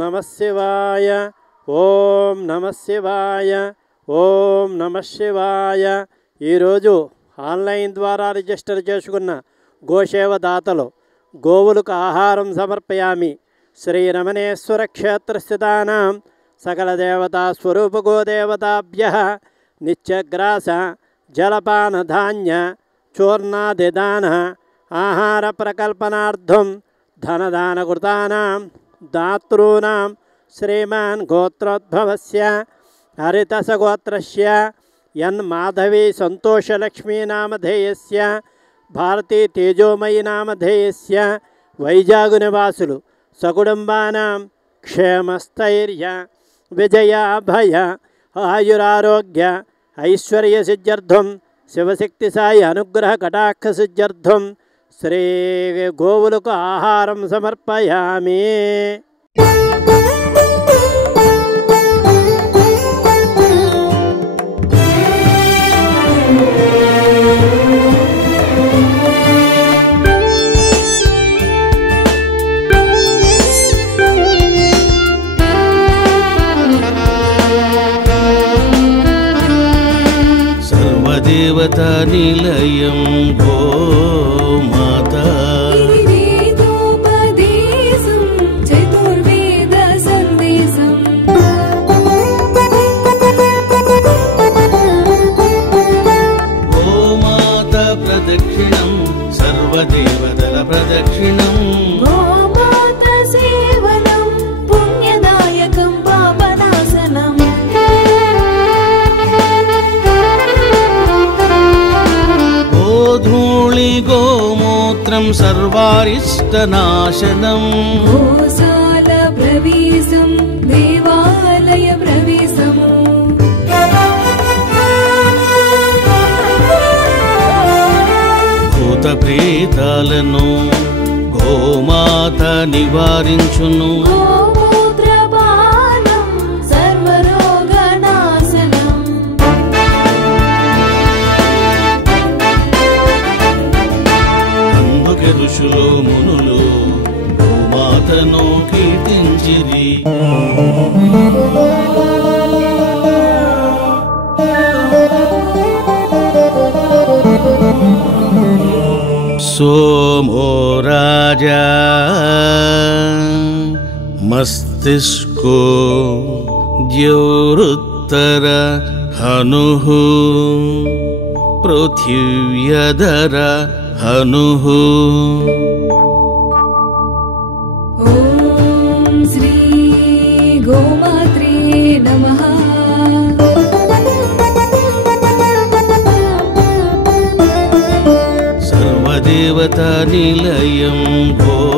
నమః శివాయ. ఓం నమః శివాయ. ఓం నమః శివాయ. ఈరోజు ఆన్లైన్ ద్వారా రిజిస్టర్ చేసుకున్న గోసేవదాతలు గోవులకు ఆహారం సమర్పయామి. శ్రీ రమణేశ్వర క్షేత్రస్థితానాం సకల దేవతా స్వరూప గోదేవతాభ్యః నిత్యగ్రాస జలపాన ధాన్య చూర్ణాదిదాన ఆహార ప్రకల్పనార్థం ధనదానకృతానాం దాతॄణాం శ్రీమాన్ గోత్రోద్భవస్య హరితసగోత్రస్య ఎన్ మాధవి సంతోషలక్ష్మీ నామధేయస్య భారతీ తేజోమయి నామధేయస్య వైజాగ్ నివాసులు సకుటుంబానాం క్షేమస్థైర్య విజయాభయ ఆయురారోగ్య ఐశ్వర్య సిద్ధ్యర్థం శివశక్తి సాయి అనుగ్రహ కటాక్ష సిద్ధ్యర్థం శ్రీ గోవులకు ఆహారం సమర్పయామి. దేవతా నిలయం గోమాత చతుర్వేద సందేశం గోమాత ప్రదక్షిణం సర్వదేవతల ప్రదక్షిణం గోమాత సేవనం పుణ్యదాయకం పాపనాశనం గోధూళి గోమూత్రం సర్వారిష్టనాశనం గోశాల ప్రవేశం దేవాలయ ప్రవేశము భూత ప్రేతాలను గోమాత నివారించును గోమూత్రపానం సర్వరోగనాశనం అందుకే ఋషులు మునులు గోమాతను కీర్తించిరి. सोमो राजा मस्तिष्को द्यौरुत्तर हनुः पृथिव्यधर हनुः. ఓం శ్రీ గోమాత్రే నమః. सर्वदेवता निलयं गो